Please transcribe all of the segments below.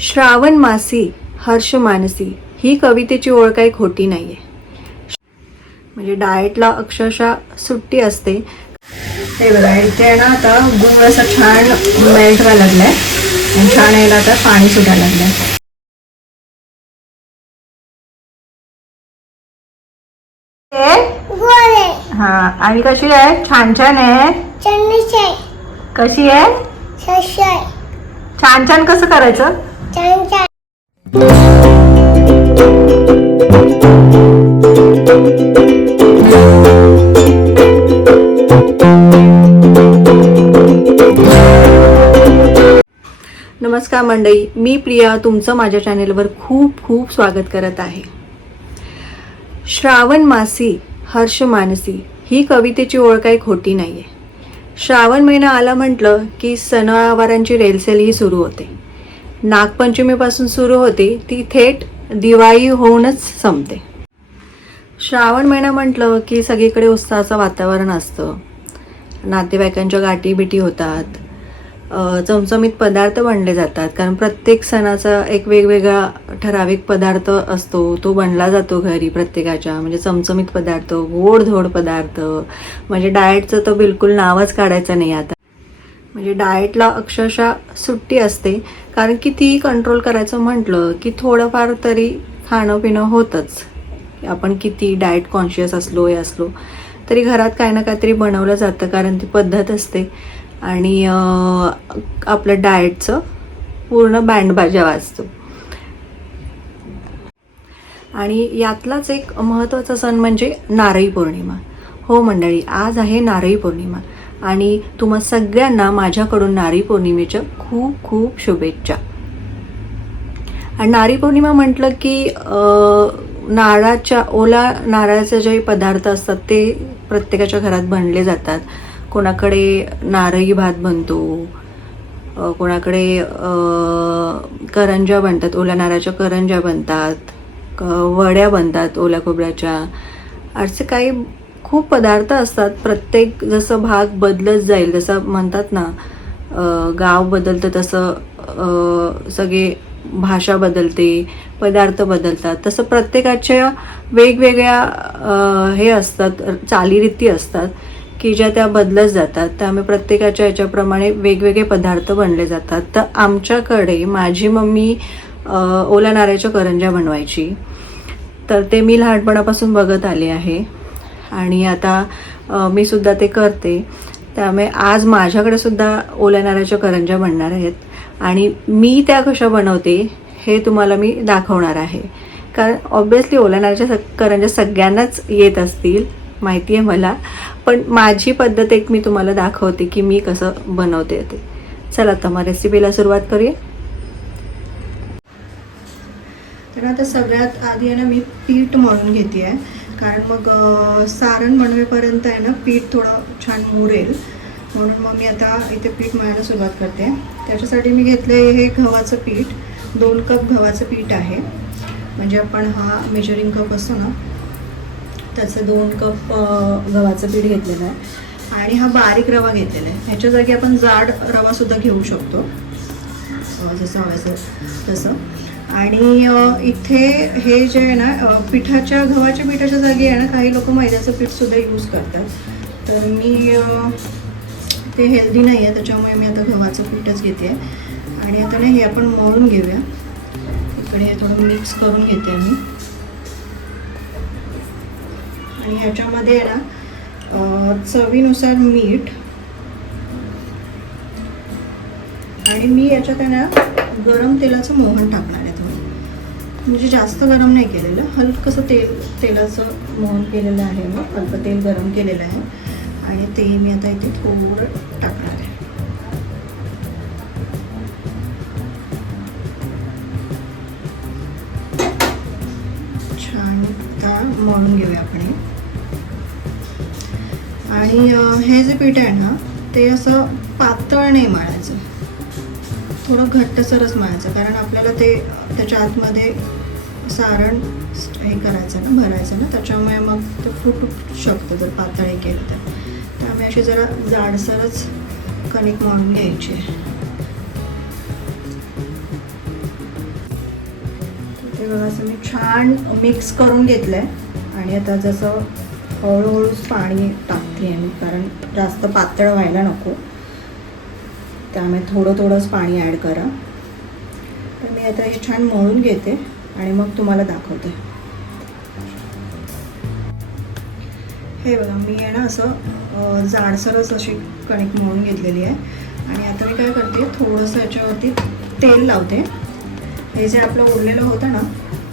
श्रावण मासी हर्ष मानसी ही कवितेची ओळ काही खोटी नाही आहे. म्हणजे डाएटला अक्षरशः सुट्टी असते. हे बघा इथे ना आता गुळ असा छान मेल्ट व्हायला लागलाय आणि छान यायला आता पाणी सुटायला लागलंय. हा आणि कशी आहे? छान छान आहे. कशी आहे? छान छान कसं करायचं? नमस्कार मंडळी, मी प्रिया तुमचं माझ्या चॅनेलवर खूप खूप स्वागत करत आहे. श्रावण मासी हर्ष मानसी ही कवितेची ओळ काही खोटी नाही आहे. श्रावण महिना आला म्हटलं की सणावारांची रेलसेल ही सुरू होते. नागपंचमीपासून सुरू होते ती थेट दिवाळी होऊनच संपते. श्रावण महिना म्हटलं की सगळीकडे उत्साहाचं वातावरण असतं. नातेवाईकांच्या गाठीबिटी होतात. चमचमीत पदार्थ बनले जातात, कारण प्रत्येक सणाचा एक वेगवेगळा ठराविक पदार्थ असतो, तो बनला जातो घरी प्रत्येकाच्या. म्हणजे चमचमीत पदार्थ, गोडधोड पदार्थ, म्हणजे डाएटचं तर बिलकुल नावच काढायचं नाही आता. म्हणजे डाएटला अक्षरशः सुट्टी असते, कारण की ती कंट्रोल करायचं म्हटलं की थोडंफार तरी खाणं पिणं होतंच. आपण किती डाएट कॉन्शियस असलो तरी घरात काही ना काहीतरी बनवलं जातं, कारण ती पद्धत असते आणि आपलं डाएटचं पूर्ण बँडबाजा वाजतो. आणि यातलाच एक महत्त्वाचा सण म्हणजे नारळी पौर्णिमा. हो मंडळी, आज आहे नारळी पौर्णिमा आणि तुम्हा सगळ्यांना माझ्याकडून नारळी पौर्णिमेच्या खूप खूप शुभेच्छा. आणि नारळी पौर्णिमा म्हटलं की ओला नारळाचे जे पदार्थ असतात ते प्रत्येकाच्या घरात बनले जातात. कोणाकडे नारळी भात बनतो, कोणाकडे करंज्या बनतात, ओल्या नारळाच्या करंज्या बनतात, वड्या बनतात ओल्या खोबऱ्याच्या. असे काही खूप पदार्थ असतात. प्रत्येक जसं भाग बदलत जाईल, जसं म्हणतात ना गाव बदलतं तसं सगळे भाषा बदलते, पदार्थ बदलतात. तसं प्रत्येकाच्या वेगवेगळ्या हे असतात, चालीरीती असतात की ज्या त्या बदलत जातात. त्यामुळे प्रत्येकाच्या याच्याप्रमाणे वेगवेगळे पदार्थ बनले जातात. तर आमच्याकडे माझी मम्मी ओल्या नारळाच्या करंज्या बनवायची, तर ते मी लहानपणापासून बघत आले आहे आणि आता मी सुद्धा ते करते. त्यामुळे आज माझ्याकडे सुद्धा ओल्या नारळाच्या करंज्या बनणार आहेत आणि मी त्या कशा बनवते हे तुम्हाला मी दाखवणार आहे. कारण ऑब्वियसली ओल्या नारळाच्या करंज्या सगळ्यांनाच येत असतील, माहिती आहे मला, पण माझी पद्धत एक मी तुम्हाला दाखवते की मी कसं बनवते ते. चला तर मग रेसिपीला सुरुवात करूया. तर आता सगळ्यात आधी आहे ना मी पीठ मळून घेते आहे, कारण मग सारण बनवेपर्यंत आहे ना पीठ थोडं छान मुरेल, म्हणून मग मी आता इथे पीठ मळायला सुरुवात करते. त्याच्यासाठी मी घेतले हे गव्हाचं पीठ. 2 कप गव्हाचं पीठ आहे. म्हणजे आपण हा मेजरिंग कप असतो ना त्याचं 2 कप गव्हाचं पीठ घेतलेलं आहे. आणि हा बारीक रवा घेतलेला आहे. ह्याच्या जागी आपण जाड रवासुद्धा घेऊ शकतो, जसं हवं तसं. आणि इथे हे जे आहे ना गव्हाच्या पिठाच्या जागी आहे ना काही लोक मैद्याचं पीठसुद्धा यूज करतात. तर मी ते हेल्दी नाही आहे, त्याच्यामुळे मी आता गव्हाचं पीठच घेते आहे. आणि आता ना हे आपण मळून घेऊया. इकडे हे थोडं मिक्स करून घेते मी. आणि ह्याच्यामध्ये आहे ना चवीनुसार मीठ. आणि मी याच्यात आहे ना गरम तेलाचं मोहन टाकणार आहे थोडं. म्हणजे जास्त गरम नाही केलेलं, हलकंसं तेलाचं मोहन केलेलं आहे. मग हलकं तेल गरम केलेलं आहे आणि ते मी आता इथे थोडं टाकणार आहे. छान आता मळून घेऊया आपण. आणि हे जे पीठ आहे ना ते असं पातळ नाही मळायचं, थोडं घट्टसरच मळायचं, कारण आपल्याला ते त्याच्या आतमध्ये सारण हे करायचं ना, भरायचं ना, त्याच्यामुळे मग ते फुटू शकतं जर पातळ हे केलं तर. त्यामुळे अशी जरा जाडसरच कणिक मळून घ्यायची. हे बघा असं मी छान मिक्स करून घेतलं आहे आणि आता जसं हळूहळूच पाणी टाकते आहे मी, कारण जास्त पातळ व्हायला नको, त्यामुळे थोडं थोडंच पाणी ॲड करा. तर मी आता हे छान मळून घेते आणि मग तुम्हाला दाखवते. हे बघा मी आहे ना असं जाडसरच अशी कणिक मळून घेतलेली आहे आणि आता मी काय करते, थोडंसं याच्यावरती तेल लावते. हे जे आपलं उरलेलं होतं ना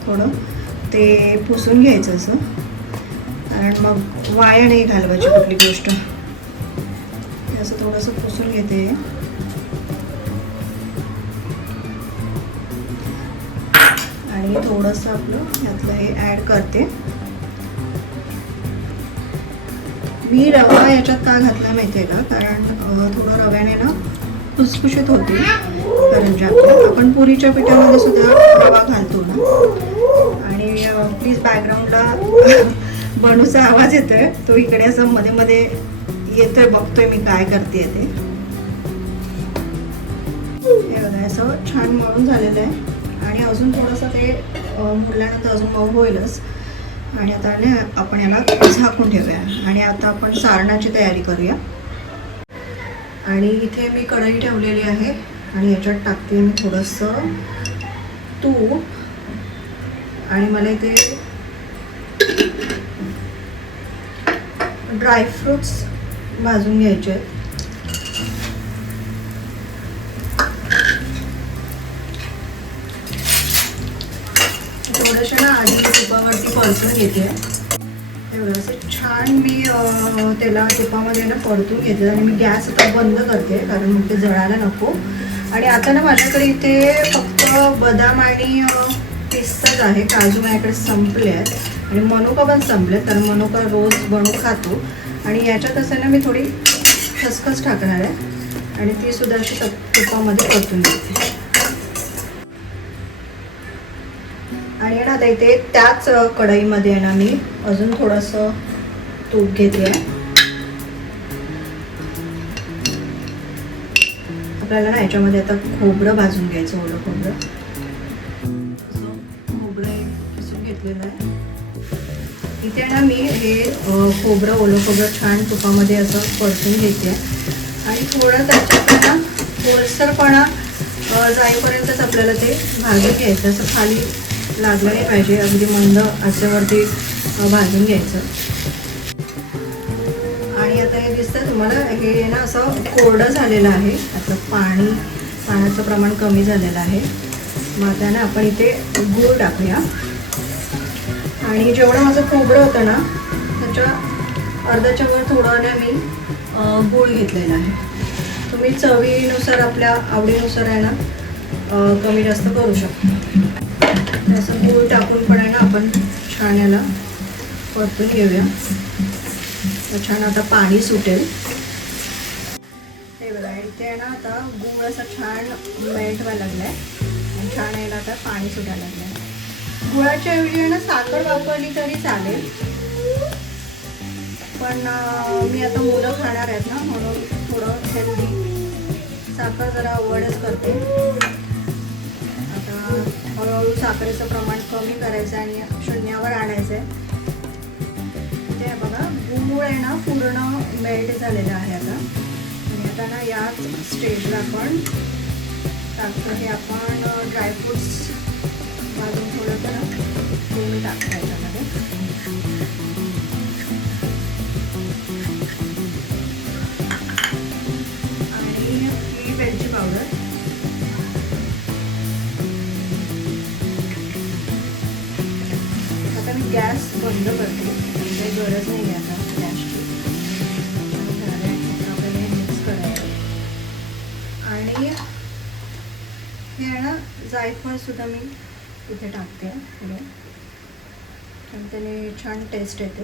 थोडं, ते पुसून घ्यायचं असं, कारण मग वाया नाही घालवायची कुठली गोष्ट. हे असं थोडंसं पुसून घेते आणि थोडंसं आपलं यातलं हे ॲड करते. मी रवा याच्यात का घातला माहिती आहे का, कारण थोडं रव्याने ना खुसखुशीत होते करंज्या आपल्या. आपण पुरीच्या पिठामध्ये सुद्धा रवा घालतो ना. आणि प्लीज बॅकग्राऊंडला बनूचा आवाज येतोय, तो इकडे असं मध्ये मध्ये येतोय, बघतोय मी काय करते ते. हे बघा असं छान मळून झालेलं आहे आणि अजून थोडंसं ते मुरल्यानंतर अजून मऊ होईलच. आणि आता आपण याला झाकून ठेवूया आणि आता आपण सारणाची तयारी करूया. आणि इथे मी कढई ठेवलेली आहे आणि याच्यात टाकते मी थोडंसं तूप आणि मला इथे ड्रायफ्रूट्स भाजून घ्यायचे आहेत. थोडंसं ना आधी तुपावरती परतून घेते. एवढं असं छान मी त्याला तुपामध्ये ना परतून घेते आणि मी गॅस आता बंद करते, कारण मग ते जळायला नको. आणि आता ना माझ्याकडे इथे फक्त बदाम आणि पिस्ताच आहे, काजू माझ्याकडे संपले आहेत आणि मनुका पण संपले, तर मनुका रोज बनवून खातो. आणि याच्यात असं ना मी थोडी खसखस टाकणार आहे आणि ती सुद्धा अशी तुपामध्ये परतून घेते. आणि ना आता इथे त्याच कढईमध्ये आहे ना मी अजून थोडंसं तूप घेते आहे. आपल्याला ना याच्यामध्ये आता खोबरं भाजून घ्यायचं, ओलं खोबरं. असं खोबरं किसून घेतलेलं आहे. इथे ना मी हे खोबरं, ओलं खोबरं छान तुपामध्ये असं परतून घेते आणि थोडं त्याच्यात ना ओलसरपणा जाईपर्यंतच आपल्याला ते भाजून घ्यायचं. असं खाली लागलं नाही पाहिजे, अगदी मंद आचेवरती भाजून घ्यायचं. आणि आता हे दिसतं तुम्हाला, हे ना असं कोरडं झालेलं आहे, आता पाण्याचं प्रमाण कमी झालेलं आहे. मग आता ना आपण इथे गूळ टाकूया. आणि जेवढं माझं खोबरं होतं ना त्याच्या अर्ध्याच्या वर थोडं ना मी गूळ घेतलेला आहे. तुम्ही चवीनुसार आपल्या आवडीनुसार आहे ना कमी जास्त करू शकता. असं गूळ टाकून पण आहे ना आपण छान याला परतून घेऊया. छान आता पाणी सुटेल. हे बघा इथे आहे ना आता गूळ असा छान मेल्ट व्हायला लागलाय आणि छान याला आता पाणी सुटायला लागलंय. गुळाच्या ऐवजी आहे ना साखर वापरली तरी चालेल, पण मी आता मुलं खाणार आहेत ना म्हणून थोडं हेल्दी साखर जरा अवॉइडच करते. आता हळूहळू साखरेचं प्रमाण कमी करायचं आणि शून्यावर आणायचं आहे. ते बघा गूळ आहे ना पूर्ण मेल्ट झालेलं आहे आता. आणि आता ना याच स्टेजला आपण टाकतो हे आपण ड्रायफ्रूट्स भाजून थोडं तर ते मी टाकतो याच्यामध्ये. आणि ही वेलची पावडर. आता मी गॅस बंद करते, काही गरज नाही आहे आता गॅसची. आपल्याला हे मिक्स करायचं. आणि हे आहे ना जायफळ सुद्धा मी इथे टाकते पुढे, आणि त्याने छान टेस्ट येते.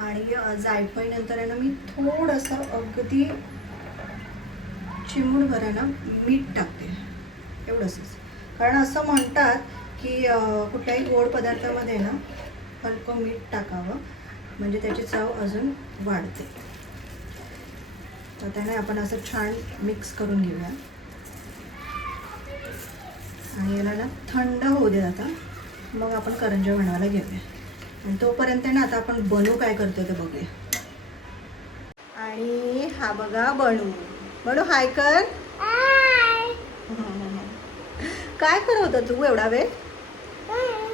आणि जायफळीनंतर आहे ना मी थोडंसं अगदी चिमूटभर आहे ना मीठ टाकते, एवढंच. कारण असं म्हणतात की कुठल्याही गोड पदार्थामध्ये ना हलकं मीठ टाकावं, म्हणजे त्याची चव अजून वाढते. तर त्याने आपण असं छान मिक्स करून घेऊया. आणि याला ना थंड होऊ दे आता, मग आपण करंज्या बनवायला घेऊया. आणि तोपर्यंत ना आता आपण बनू काय करतो ते बघूया. आणि हा बघा बनू. बनू हाय कर. काय करत होता तू एवढा वेळ?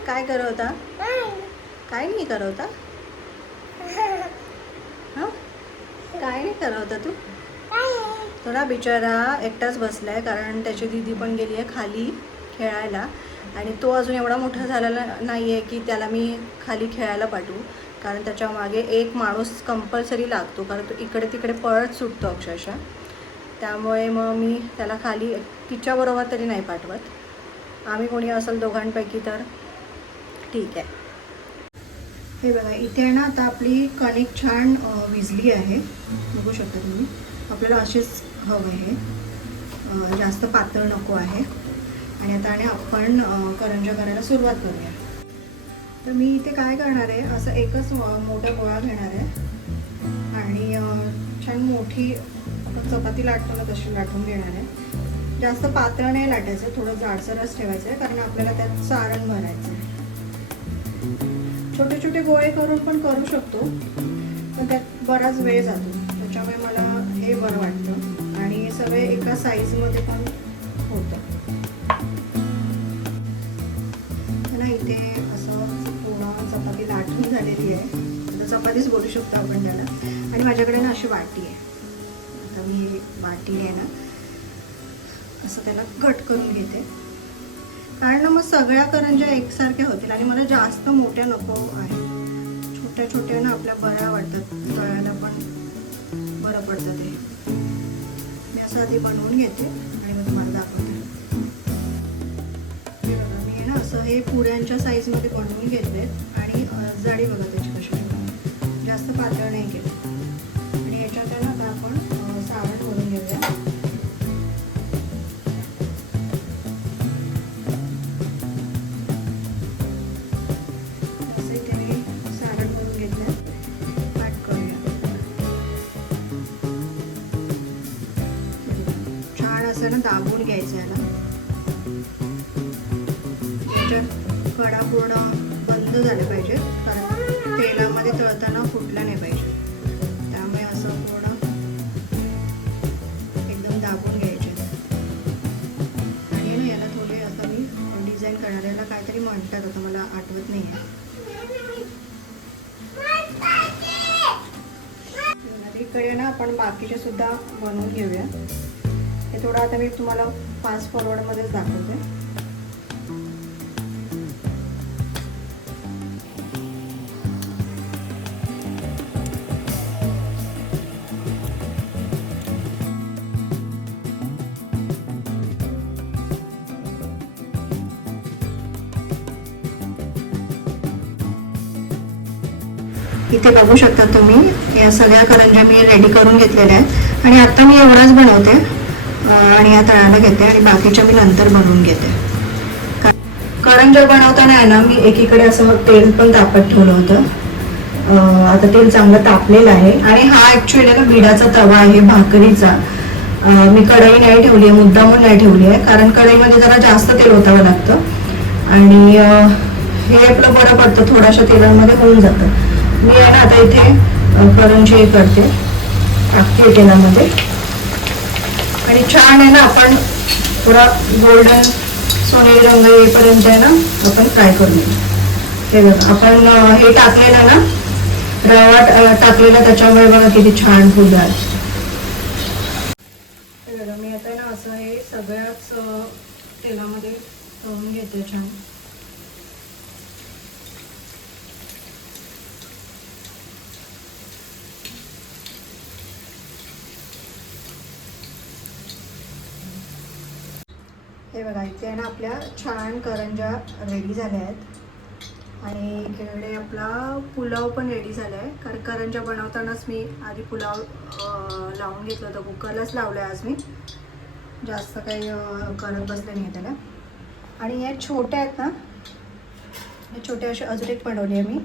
काय करत होता? काय नाही करत होता? हां, काय नाही करत होता तू? थोडा बिचारा एकटाच बसलाय, कारण त्याची दीदी पण गेली आहे खाली खेळायला. आणि तो अजून एवढा मोठा झालेला नाही आहे की त्याला मी खाली खेळायला पाठवू, कारण त्याच्या मागे एक माणूस कंपल्सरी लागतो, कारण तो इकडे तिकडे पळत सुटतो अक्षरशः. त्यामुळे मग मी त्याला खाली तिच्याबरोबर तरी नाही पाठवत. आम्ही कोणी असेल दोघांपैकी तर ठीक आहे. हे बघा इथे ना आता आपली कणिक छान विजली आहे, बघू शकता तुम्ही. आपल्याला अशीच हवं आहे, जास्त पातळ नको आहे. आणि आता आपण करंज्या करायला सुरुवात करूया. तर मी इथे काय करणार आहे, असं एकच मोठा गोळा घेणार आहे आणि छान मोठी आपण चपाती लाटतो ना तशी लाटून घेणार आहे. जास्त पातळ नाही लाटायचं, थोडं जाडसरच ठेवायचं आहे, कारण आपल्याला त्यात सारण भरायचं आहे. छोटे छोटे गोळे करून पण करू शकतो, पण त्यात बराच वेळ जातो. त्याच्यामुळे मला हे बरं वाटतं आणि सगळे एका साईजमध्ये पण होतं ना. इथे असं पूर्ण चपाती लाटून झालेली आहे, आता चपातीच बोलू शकतो आपण त्याला. आणि माझ्याकडे ना अशी वाटी आहे, आता मी वाटीने आहे ना असं त्याला कट करून घेते, कारण मग सगळ्या करंज्या एकसारख्या होतील. आणि मला जास्त मोठ्या नको आहे, छोट्या छोट्या ना आपल्या बऱ्या वाटतात, तळायला पण बरं पडतं ते. मी असं आधी बनवून घेते आणि मग तुम्हाला दाखवते. हे बघा मी ना असं हे पुऱ्यांच्या साईजमध्ये बनवून घेतले आणि जाडी बघा त्याची कशी, जास्त पातळ नाही केली. आणि याच्यात ना आता आपण सारण करून घेऊया. असं ना दाबून घ्यायचं याला, त्याच्यात कडा पूर्ण बंद झाले पाहिजे, कारण तेलामध्ये तळताना फुटला नाही पाहिजे. त्यामुळे असं पूर्ण एकदम दाबून घ्यायचे. आणि ना याला थोडे असं मी डिझाईन करणार, याला काहीतरी म्हणतात, आता मला आठवत नाही आहे. इकडे ना आपण बाकीचे सुद्धा बनवून घेऊया. हे थोडं आता मी तुम्हाला फास्ट फॉरवर्डमध्येच दाखवते. इथे बघू शकता तुम्ही, या सगळ्या करंज्या मी रेडी करून घेतलेल्या आहेत. आणि आता मी एवढाच बनवते आणि या तळाला घेते आणि बाकीच्या मी नंतर बनवून घेते. करंज्या बनवताना आहे ना मी एकीकडे असं तेल पण तापत ठेवलं होतं. आता तेल चांगलं तापलेलं आहे. आणि हा ॲक्च्युअली ना बिडाचा तवा आहे भाकरीचा. मी कढई नाही ठेवली आहे, मुद्दामून नाही ठेवली आहे, कारण कढईमध्ये जरा जास्त तेल ओतावं लागतं आणि हे आपलं बरं पडतं, थोड्याशा तेलामध्ये होऊन जातं. मी आहे ना आता इथे करंजी करते, टाकते तेलामध्ये आणि छान आहे ना आपण थोडा गोल्डन सोनेरी रंग येईपर्यंत आहे ना आपण फ्राय करून घेऊ. हे बघा आपण हे टाकलेलं ना, रवा टाकलेला, त्याच्यामुळे बघा किती छान फुलदार. हे बघा मी आता ना असं हे सगळ्याच तेलामध्ये तळून घेते छान. हे बघा इथे आहे ना आपल्या छान करंज्या रेडी झाल्या आहेत आणि इकडे आपला पुलाव पण रेडी झाला आहे. कारण करंज्या बनवतानाच मी आधी पुलाव लावून घेतलं होतं, कुकरलाच लावलं आहे आज मी, जास्त काही करत बसले नाही त्याला. आणि या छोट्या आहेत ना, हे छोटे असे अजून एक बनवली आहे मी,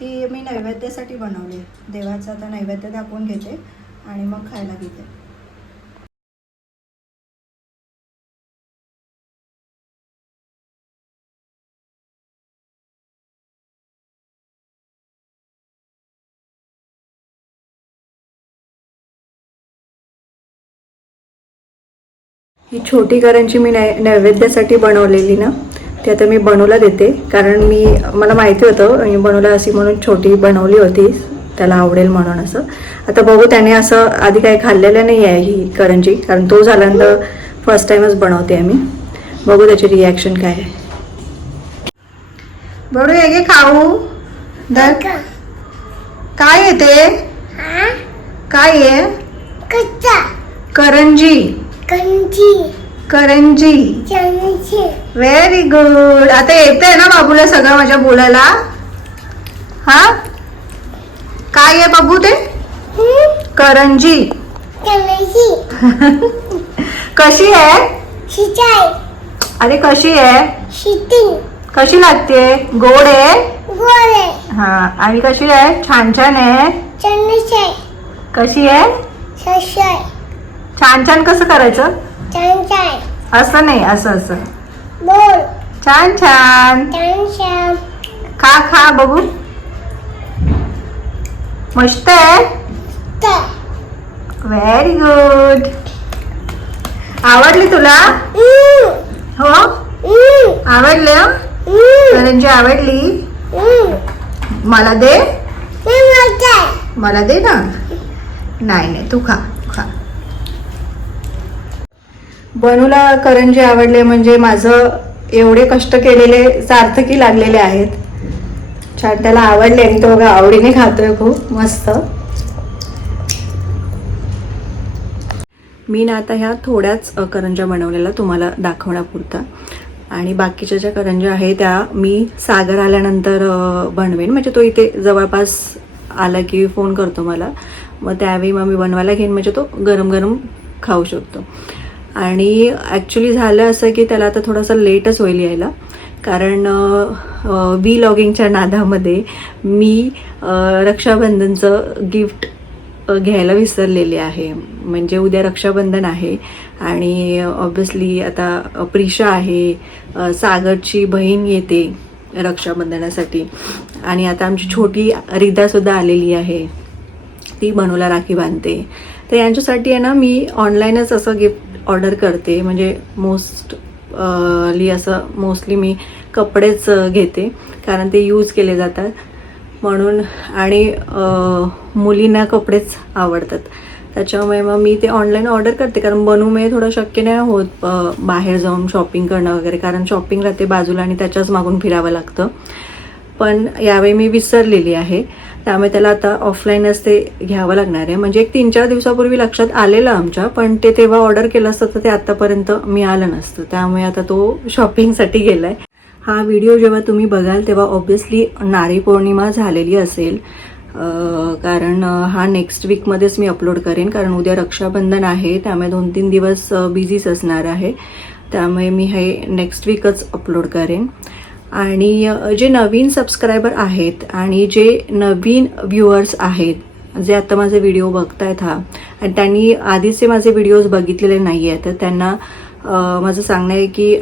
ती मी नैवेद्यासाठी बनवली आहे. देवाचा आता नैवेद्य दाखवून घेते आणि मग खायला घेते. ही छोटी करंजी मी नैवेद्यासाठी बनवलेली ना, ती आता मी बनवला देते. कारण मला माहिती होतं मी बनवला अशी म्हणून छोटी बनवली होती, त्याला आवडेल म्हणून. असं आता बघू, त्याने असं आधी काही खाल्लेलं नाही आहे ही करंजी, कारण तो झाल्यानंतर फर्स्ट टाईमच बनवते आम्ही. बघू त्याची रिॲक्शन काय आहे. बडू हे घे खाऊ. दर काय येते, काय आहे? करंजी. करंजी. Very good. आता येतंय ना बाबूला सगळं माझ्या बोलायला? हा, काय आहे बाबू ते? करंजी. कशी आहे? अरे कशी आहे? कशी लागते? गोड आहे? हा, आणि कशी आहे? छान छान आहे? कशी आहे? छान छान कसं करायचं? असं नाही, असं असं. छान छान. खा खा बघू. मस्त आहे. Very good. आवडली तुला? हो, आवडलं. करंजी आवडली. मला दे. मला दे ना. नाही नाही, तू खा खा. बनूला करंजी आवडले म्हणजे माझं एवढे कष्ट केलेले सार्थकी लागलेले आहेत. छान त्याला आवडले आणि तो बघा आवडीने खातोय खूप मस्त. मी ना आता ह्या थोड्याच करंज्या बनवलेल्या तुम्हाला दाखवण्यापुरता, आणि बाकीच्या ज्या करंज्या आहेत त्या मी सागर आल्यानंतर बनवेन. म्हणजे तो इथे जवळपास आला की फोन करतो मला, मग त्यावेळी मग मी बनवायला घेईन, म्हणजे तो गरम गरम खाऊ शकतो. आणि ॲक्च्युली झालं असं की त्याला आता थोडासा लेटच होईल यायला, कारण व्लॉगिंगच्या नादामध्ये मी रक्षाबंधनचं गिफ्ट घ्यायला विसरलेले आहे. म्हणजे उद्या रक्षाबंधन आहे आणि ऑब्वियसली आता प्रिशा आहे, सागरची बहीण येते रक्षाबंधनासाठी, आणि आता आमची छोटी रिदासुद्धा आलेली आहे, ती बनूला राखी बांधते. तर यांच्यासाठी आहे ना मी ऑनलाईनच असं गिफ्ट ऑर्डर करते. म्हणजे मोस्टली मी कपडेच घेते, कारण ते यूज केले जातात म्हणून, आणि मुलींना कपडेच आवडतात, त्याच्यामुळे मग मी ते ऑनलाईन ऑर्डर करते. कारण बनूमुळे थोडं शक्य नाही होत बाहेर जाऊन शॉपिंग करणं वगैरे, कारण शॉपिंग राहते बाजूला आणि त्याच्याच मागून फिरावं लागतं. पण यावेळी मी विसरलेली आहे, त्यामुळे त्याला आता ऑफलाईनच ते घ्यावं लागणार आहे. म्हणजे एक 3-4 दिवसापूर्वी लक्षात आलेलं आमच्या, पण ते तेव्हा ऑर्डर केलं असतं तर ते आत्तापर्यंत मिळालं नसतं. त्यामुळे आता तो शॉपिंगसाठी गेला आहे. हा व्हिडिओ जेव्हा तुम्ही बघाल तेव्हा ऑब्व्हियसली नारळी पौर्णिमा झालेली असेल, कारण हा नेक्स्ट वीकमध्येच मी अपलोड करेन, कारण उद्या रक्षाबंधन आहे, त्यामुळे 2-3 दिवस बिझीच असणार आहे. त्यामुळे मी हे नेक्स्ट वीकच अपलोड करेन. आणि जे नवीन सबस्क्रायबर आहेत आणि जे नवीन व्ह्युअर्स आहेत, जे आता माझे व्हिडिओ बघतायत आणि त्यांनी आधीचे माझे व्हिडिओज बघितलेले नाही आहेत, तर त्यांना माझं सांगणं आहे की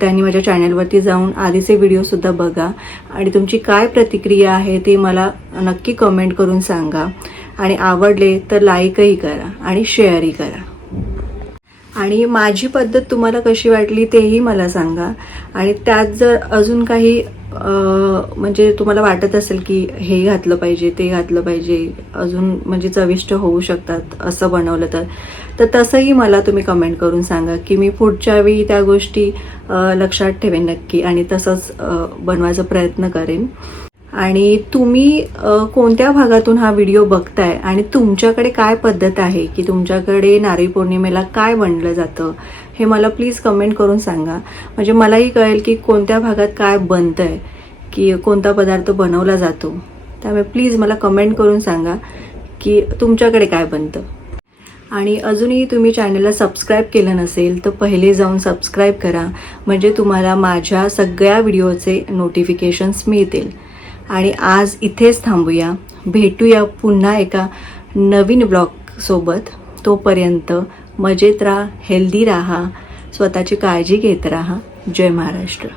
त्यांनी माझ्या चॅनलवरती जाऊन आधीचे व्हिडिओसुद्धा बघा, आणि तुमची काय प्रतिक्रिया आहे ते मला नक्की कमेंट करून सांगा. आणि आवडले तर लाईकही करा आणि शेअरही करा. आणि माझी पद्धत तुम्हाला कशी वाटली तेही मला सांगा. आणि त्यात जर अजून काही म्हणजे तुम्हाला वाटत असेल की हे घातलं पाहिजे, ते घातलं पाहिजे, अजून म्हणजे चविष्ट होऊ शकतात असं बनवलं तर तसंही मला तुम्ही कमेंट करून सांगा, की मी पुढच्या वेळी त्या गोष्टी लक्षात ठेवेन नक्की, आणि तसंच बनवायचा प्रयत्न करेन. आणि तुम्ही कोणत्या भागातून हा व्हिडिओ बघताय आणि तुमच्याकडे काय पद्धत आहे, की तुमच्याकडे नारळी पौर्णिमेला काय बनलं जातं, हे मला प्लीज कमेंट करून सांगा. म्हणजे मलाही कळेल की कोणत्या भागात काय बनतं आहे, की कोणता पदार्थ बनवला जातो. त्यामुळे प्लीज मला कमेंट करून सांगा की तुमच्याकडे काय बनतं. आणि अजूनही तुम्ही चॅनलला सबस्क्राईब केलं नसेल तर पहिले जाऊन सबस्क्राईब करा, म्हणजे तुम्हाला माझ्या सगळ्या व्हिडिओचे नोटिफिकेशन्स मिळतील. आणि आज इथेच थांबूया, भेटूया पुन्हा एका नवीन ब्लॉगसोबत. तोपर्यंत मजेत राहा, हेल्दी राहा, स्वतःची काळजी घेत राहा. जय महाराष्ट्र.